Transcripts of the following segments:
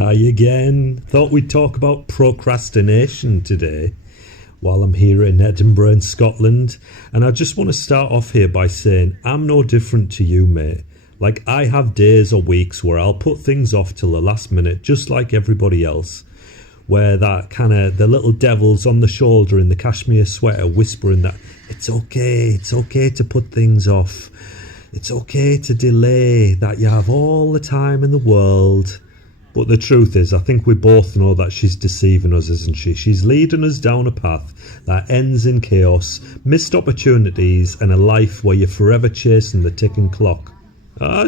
Hi again. Thought we'd talk about procrastination today while I'm here in Edinburgh in Scotland. And I just want to start off here by saying I'm no different to you, mate. Like, I have days or weeks where I'll put things off till the last minute, just like everybody else. Where that kind of, the little devils on the shoulder in the cashmere sweater whispering that it's okay to put things off. It's okay to delay, that you have all the time in the world. But the truth is, I think we both know that she's deceiving us, isn't she? She's leading us down a path that ends in chaos, missed opportunities, and a life where you're forever chasing the ticking clock.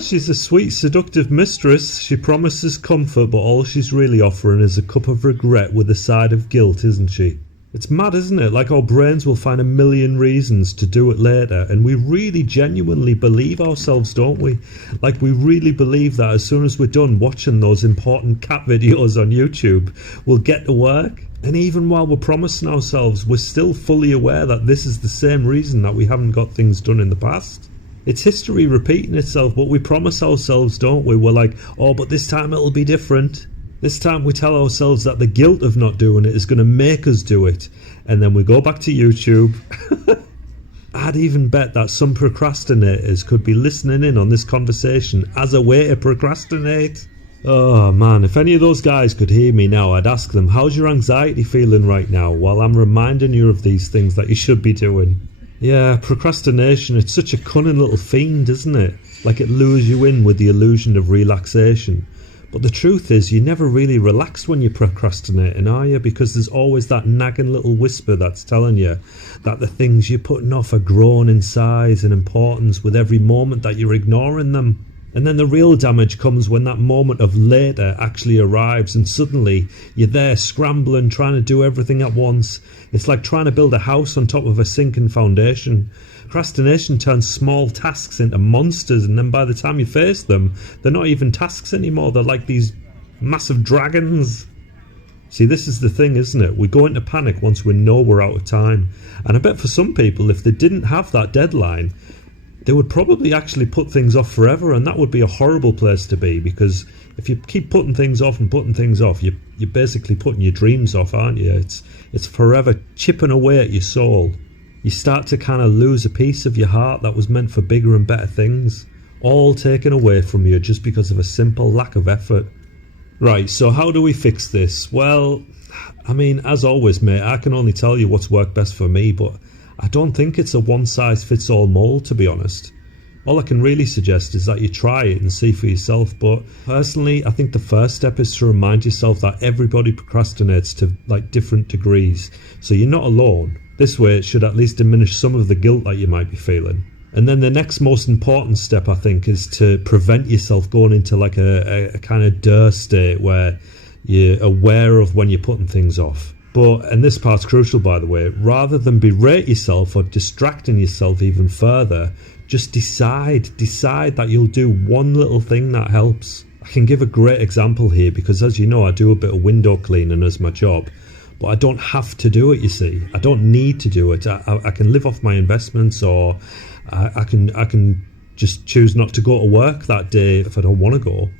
She's a sweet, seductive mistress. She promises comfort, but all she's really offering is a cup of regret with a side of guilt, isn't she? It's mad, isn't it? Like, our brains will find a million reasons to do it later, and we really genuinely believe ourselves, don't we? Like, we really believe that as soon as we're done watching those important cat videos on YouTube, we'll get to work. And even while we're promising ourselves, we're still fully aware that this is the same reason that we haven't got things done in the past. It's history repeating itself, but we promise ourselves, don't we? We're like, oh, but this time it'll be different. This time we tell ourselves that the guilt of not doing it is going to make us do it. And then we go back to YouTube. I'd even bet that some procrastinators could be listening in on this conversation as a way to procrastinate. Oh man, if any of those guys could hear me now, I'd ask them, how's your anxiety feeling right now, while I'm reminding you of these things that you should be doing. Yeah, procrastination, it's such a cunning little fiend, isn't it? Like, it lures you in with the illusion of relaxation. But the truth is, you're never really relaxed when you're procrastinating, are you? Because there's always that nagging little whisper that's telling you that the things you're putting off are growing in size and importance with every moment that you're ignoring them. And then the real damage comes when that moment of later actually arrives and suddenly you're there scrambling, trying to do everything at once. It's like trying to build a house on top of a sinking foundation. Procrastination turns small tasks into monsters, and then by the time you face them, they're not even tasks anymore. They're like these massive dragons. See, this is the thing, isn't it? We go into panic once we know we're out of time. And I bet for some people, if they didn't have that deadline, they would probably actually put things off forever, and that would be a horrible place to be, because if you keep putting things off and putting things off, you're basically putting your dreams off, aren't you? It's forever chipping away at your soul. You start to kind of lose a piece of your heart that was meant for bigger and better things, all taken away from you just because of a simple lack of effort. Right, so how do we fix this? Well, I mean, as always, mate, I can only tell you what's worked best for me, but I don't think it's a one-size-fits-all mold, to be honest. All I can really suggest is that you try it and see for yourself, but personally, I think the first step is to remind yourself that everybody procrastinates to like different degrees, so you're not alone. This way it should at least diminish some of the guilt that you might be feeling. And then the next most important step, I think, is to prevent yourself going into like a kind of DER state where you're aware of when you're putting things off. But, and this part's crucial by the way, rather than berate yourself or distracting yourself even further, just decide that you'll do one little thing that helps. I can give a great example here because, as you know, I do a bit of window cleaning as my job. But I don't have to do it, you see. I don't need to do it. I can live off my investments, or I can just choose not to go to work that day if I don't want to go.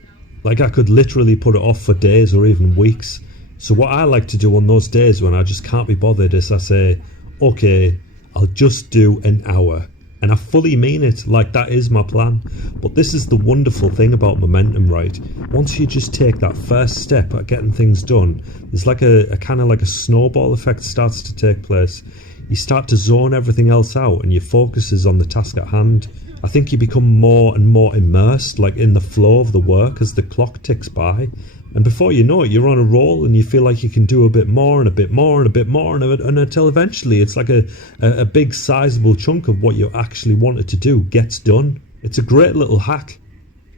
Like, I could literally put it off for days or even weeks. So what I like to do on those days when I just can't be bothered is I say, okay, I'll just do an hour. And I fully mean it, like that is my plan. But this is the wonderful thing about momentum, right? Once you just take that first step at getting things done, there's like a kind of like a snowball effect starts to take place. You start to zone everything else out and your focus is on the task at hand. I think you become more and more immersed, like in the flow of the work as the clock ticks by. And before you know it, you're on a roll and you feel like you can do a bit more and a bit more and a bit more, and until eventually it's like a big sizable chunk of what you actually wanted to do gets done. It's a great little hack,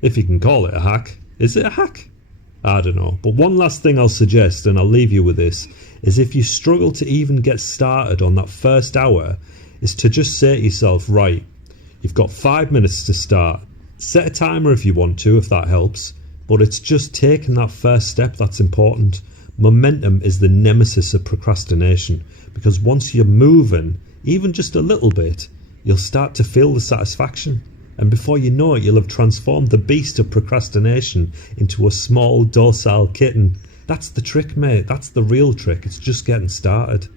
if you can call it a hack. Is it a hack? I don't know. But one last thing I'll suggest, and I'll leave you with this, is if you struggle to even get started on that first hour, is to just say to yourself, right, you've got 5 minutes to start. Set a timer if you want to, if that helps. But it's just taking that first step that's important. Momentum is the nemesis of procrastination, because once you're moving, even just a little bit, you'll start to feel the satisfaction. And before you know it, you'll have transformed the beast of procrastination into a small, docile kitten. That's the trick, mate. That's the real trick. It's just getting started.